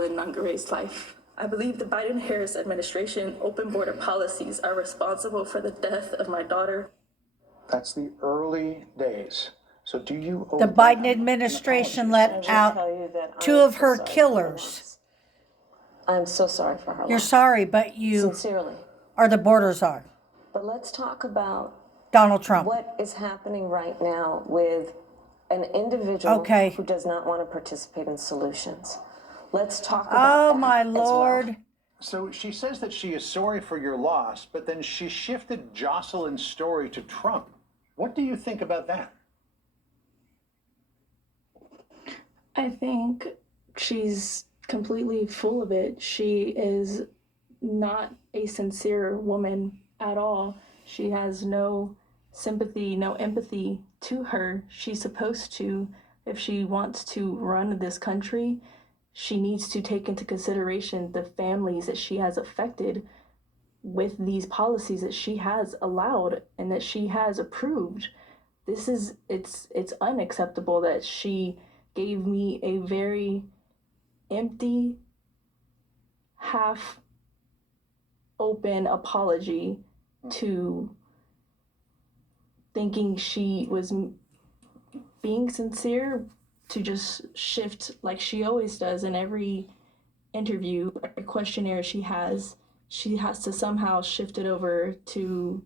Venezuelan Nungare's life. I believe the Biden-Harris administration open border policies are responsible for the death of my daughter. That's the early days. So do you owe The them Biden an administration apology? let out two of her killers. I'm so sorry for her You're loss. sorry, but you Sincerely. are the borders are. But let's talk about Donald Trump. what is happening right now with an individual who does not want to participate in solutions. Let's talk about Oh, my Lord. well. So she says that she is sorry for your loss, but then she shifted Jocelyn's story to Trump. What do you think about that? I think she's completely full of it. She is not a sincere woman at all. She has no sympathy, no empathy to her. She's supposed to, if she wants to run this country, she needs to take into consideration the families that she has affected with these policies that she has allowed and that she has approved. It's unacceptable that she gave me a very empty, half open apology to thinking she was being sincere, to just shift like she always does in every interview or questionnaire she has to somehow shift it over to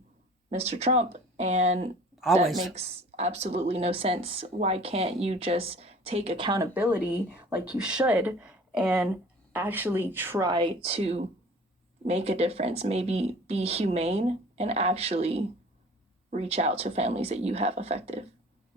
Mr. Trump, and Always. that makes absolutely no sense. Why can't you just take accountability like you should and actually try to make a difference, maybe be humane and actually reach out to families that you have affected?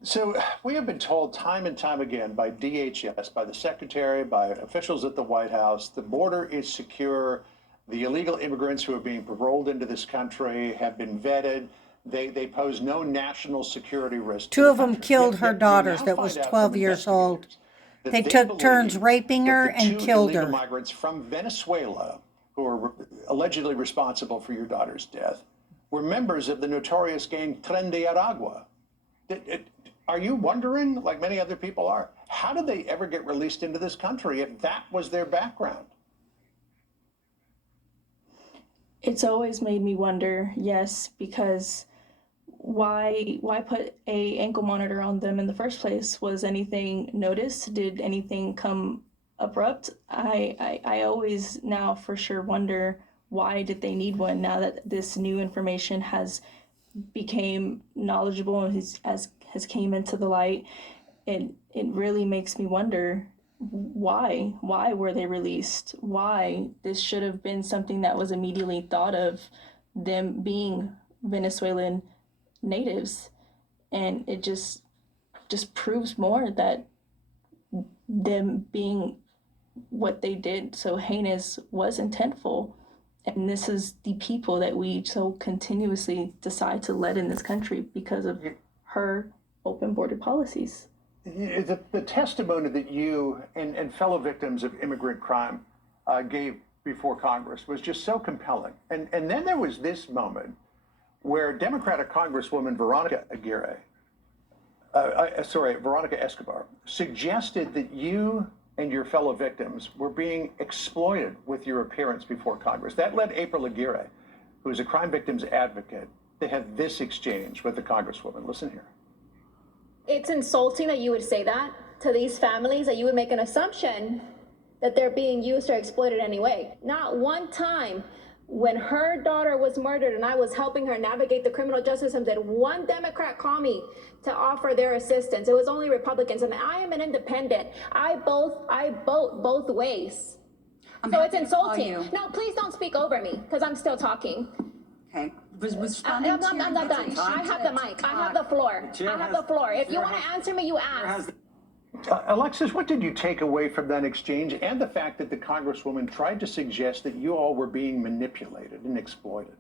So we have been told time and time again by DHS, by the secretary, by officials at the White House, the border is secure. The illegal immigrants who are being paroled into this country have been vetted. They pose no national security risk. Two of them killed her daughters that was 12 years old. They took turns raping her and killed her. Illegal migrants from Venezuela, who are allegedly responsible for your daughter's death, were members of the notorious gang Tren de Aragua. Are you wondering, like many other people are, how did they ever get released into this country if that was their background? It's always made me wonder, yes, because why put a ankle monitor on them in the first place? Was anything noticed? Did anything come abrupt? I always now for sure wonder, why did they need one now that this new information has became knowledgeable and has came into the light? It really makes me wonder, why were they released? Why? This should have been something that was immediately thought of, them being Venezuelan natives, and it just proves more that them being what they did so heinous was intentful. And this is the people that we so continuously decide to let in this country because of her open border policies. The testimony that you and fellow victims of immigrant crime gave before Congress was just so compelling. And then there was this moment where Democratic Congresswoman Veronica Escobar suggested that you and your fellow victims were being exploited with your appearance before Congress. That led April Aguirre, who is a crime victims advocate, to have this exchange with the Congresswoman. Listen here. It's insulting that you would say that to these families, that you would make an assumption that they're being used or exploited anyway. Not one time when her daughter was murdered and I was helping her navigate the criminal justice system did one Democrat call me to offer their assistance. It was only Republicans, and I am an independent. I vote both ways. So it's insulting. No, please don't speak over me because I'm still talking. Okay. I'm not done. I have the mic. I have the floor. I have the floor. If you want to answer me, you ask. Alexis, what did you take away from that exchange and the fact that the Congresswoman tried to suggest that you all were being manipulated and exploited?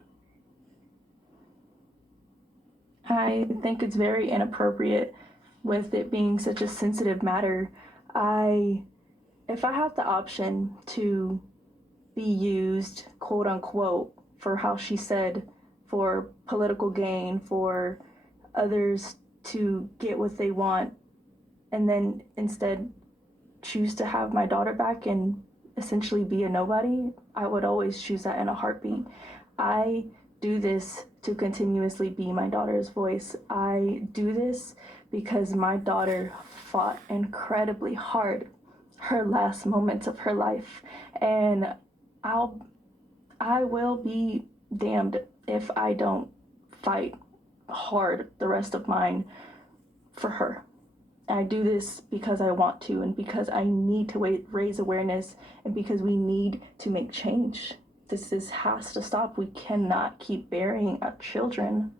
I think it's very inappropriate with it being such a sensitive matter. If I have the option to be used, quote unquote, for how she said, for political gain, for others to get what they want, and then instead choose to have my daughter back and essentially be a nobody, I would always choose that in a heartbeat. I do this to continuously be my daughter's voice. I do this because my daughter fought incredibly hard her last moments of her life, and I will be damned if I don't fight hard the rest of mine for her. I do this because I want to, and because I need to raise awareness, and because we need to make change. This has to stop. We cannot keep burying our children.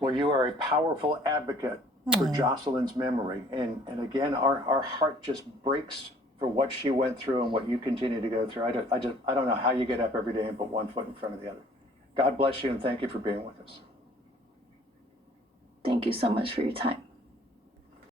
Well, you are a powerful advocate for Jocelyn's memory. And again, our heart just breaks for what she went through and what you continue to go through. I don't know how you get up every day and put one foot in front of the other. God bless you, and thank you for being with us. Thank you so much for your time.